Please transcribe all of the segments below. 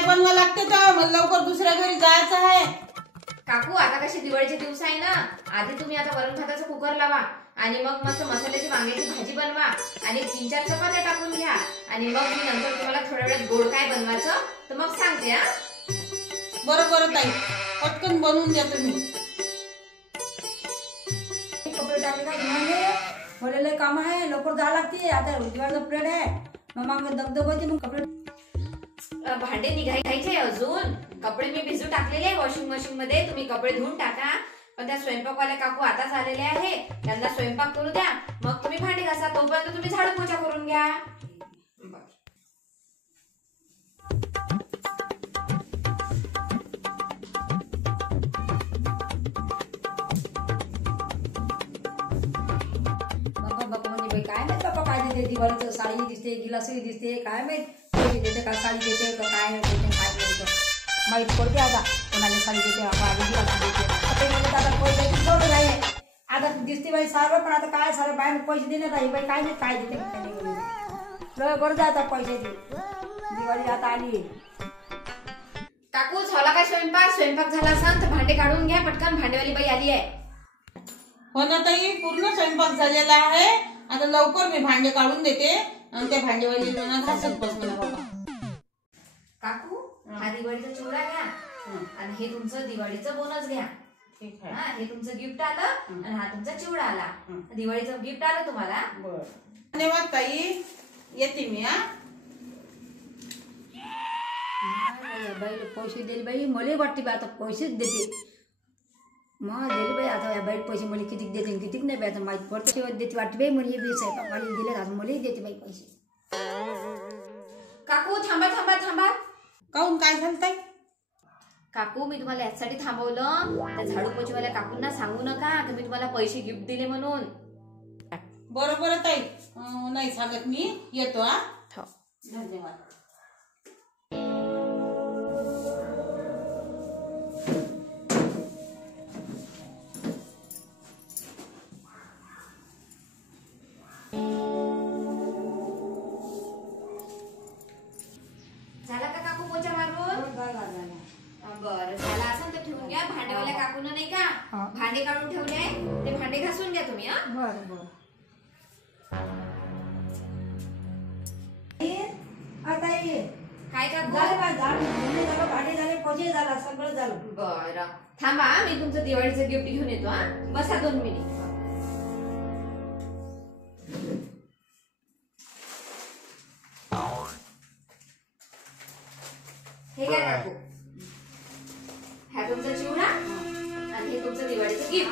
काय बनवा लागते तर मला लवकर दुसऱ्या घरी जायचं आहे। काकू आता कशी दिवाळीचे दिवस आहे ना, आधी तुम्ही आता वरण भाताचा कुकर लावा आणि मग मस्त मसाल्याची वांग्याची भाजी बनवा आणि 3-4 चपात्या टाकून घ्या आणि मग मी नंतर तुम्हाला थोड्या वेळात गोड काय बनवायचं तर मग सांगते। हा बरोबर ताई, पटकन बनवून द्या तुम्ही। कपडे टाकले का धुवायले, मला लय काम आहे, लवकर जावं लागते। आता दिवाळीचा पिरियड आहे, मग दगदग होती, मग कपडे भांडे निघायचे अजून, कपडे मी भिजू टाकलेले आहे वॉशिंग मशीन मध्ये, तुम्ही कपडे धुवून टाका। पण त्या स्वयंपाकवाल्या काकू आताच आलेले आहे, त्यांना स्वयंपाक करू द्या, मग तुम्ही भांडे घासा, तोपर्यंत तुम्ही झाडू पोछा करून घ्या। काय माहित बाबा काय देते, दिवाळीचं साडी दिसते, गिलासही दिसते, काय माहित पैसे देते का साडी देते का काय देते काय देते माहित पडते। आता कोणाला साडी देते गिलास देते, आता पैसे सोडून आहे। आता दिसते बाई सारं, पण आता काय सारं बाय पैसे देण्यात आहे बाई, काय नाही काय देते बरं जा आता पैसे दे, दिवाळी आता आली। काकू झाला काय स्वयंपाक? स्वयंपाक झाला असेल तर भांडे काढून घ्या पटकन, भांडेवाली बाई आली आहे। हो ना ताई, पूर्ण स्वयंपाक झालेला आहे, आता लवकर मी भांडे काढून देते आणि त्या भांडेवाली घासत बसणार बाबा। काकू हा दिवाळीचा चिवडा घ्या आणि हे तुमचं दिवाळीचं बोनस घ्या। ठीक आहे, हा हे तुमचं गिफ्ट आलं आणि हा तुमचा चिवडा आला, दिवाळीचं गिफ्ट आलं तुम्हाला। बरं धन्यवाद ताई, येते मी। हा बाई पैसे दिले बाई, मला वाटते बाई आता पैसेच देते, मग दिले बाई आता या बाई पैसे मला किती देते किती नाही बाई, आता माहिती पडते शेवट देते वाटते बाई, मला हे बेस आहे मला दिले, आता मलाही देते बाई पैसे। काकू थांबा थांबा थांबा, काहून काय झालं ताई? काकू मी तुम्हाला यासाठी थांबवलं, त्या झाडू पोछेवाल्या काकूंना सांगू नका की मी तुम्हाला पैसे गिफ्ट दिले म्हणून। बरोबर ताई, नाही सांगत मी, येतो। हा हो धन्यवाद। झाला का काकू पोछा मारून? बरं झाला असं तर ठेवून घ्या, भांडेवाल्या काकून नाही का भांडे काढून ठेवले आहे, ते भांडे घासून घ्या तुम्ही। हा बरं बरं आता ये काय काकू? झालं बाई, झालं भांडे झाले, पोछे झाला, सगळं झालं। बरं थांबा, मी तुमचं दिवाळीचं गिफ्ट घेऊन येतो। हा बसा 2 मिनिट। हे घ्या काकू, हा तुमचा चिवडा आणि हे तुमचं दिवाळीचं गिफ्ट।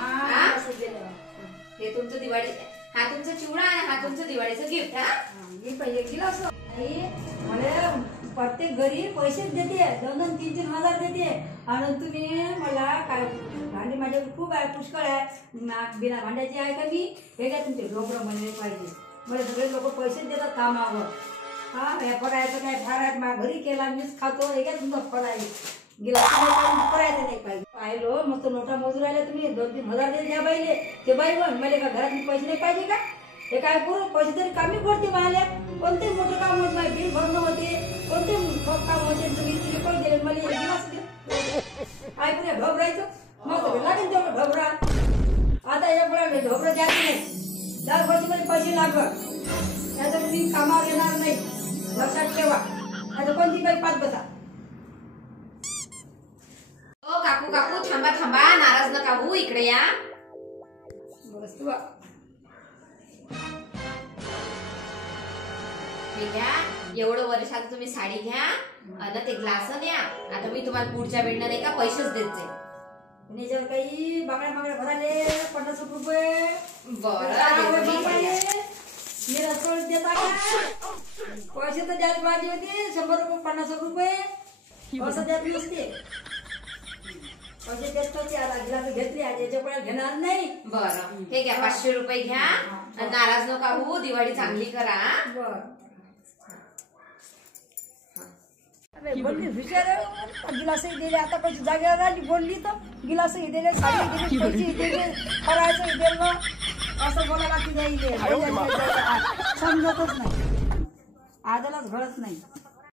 हे तुमचं दिवाळी, हा तुमचा चिवडा आणि हा तुमचं दिवाळीचं गिफ्ट। हा मी पहिले गिलास मला प्रत्येक घरी पैसेच देते, 2-2, 3-3 हजार देते, आणि तुम्ही मला काय भांडी माझ्याकडे खूप आहे, पुष्कळ आहे, बिना भांड्याची आहे का मी? हे काय तुमचे ढोबरं बनले पाहिजे, मला सगळे लोक पैसेच देतात कामावर। हा या फरायचं काय फरायत माझ्या घरी केला मीच खातो, हे काय तुमचं फळ आहे, गिलास फरायचं नाही पाहिजे। पाहिलो मस्त नोटा मोजून राहिले तुम्ही, 2-3 हजार दिले त्या बाईले, ते बाई पण मला का घरात पैसे नाही पाहिजे का? हे काय करू, पैसे तरी कमी पडते मला, कोणते मोठे काम होत नाही, बिल भरणं होते, कोणते काम होते, तुम्ही तिथे पैसे दिले मला गिलास दे ऐकूया ढोबरायचं, मग लागेल तेवढं ढोबरा। आता या पुढे ढोबरं द्यायचं नाही, 10 वर्षामध्ये पैसे लागत, त्याचं मी कामावर येणार नाही, लक्षात ठेवा, आता कोणती बाई पाच बसा। ओ काकू काकू थांबा थांबा, नाराज नका होऊ, इकडे या। बस तू हे घ्या, एवढं वर्षात तुम्ही साडी घ्या आणि ते ग्लास न्या, आता मी तुम्हाला पुढच्या वेळेला नाही का पैसेच देते। जर काही बांगड्या भराले 50 रुपये, बरं मी रसोड देता का? पैसे तर द्यायला पाहिजे होते, 100 रुपये 50 रुपये असं द्यात नसते, पैसे देत होते, आता गिलास घेतली आणि याच्या घेणार नाही। बरं हे घ्या, 500 रुपये घ्या आणि नाराज नका होऊ, दिवाळी चांगली करा। बरं बोलली हुशार, गिलासही दिले, आता पैसे जागेवर आली, बोलली तर गिलासही दिले, साडी दिली, पैसे दिले, फरायचंही दिलं, असं बोलायला की जाईल, समजतच नाही, आजलाच घडत नाही।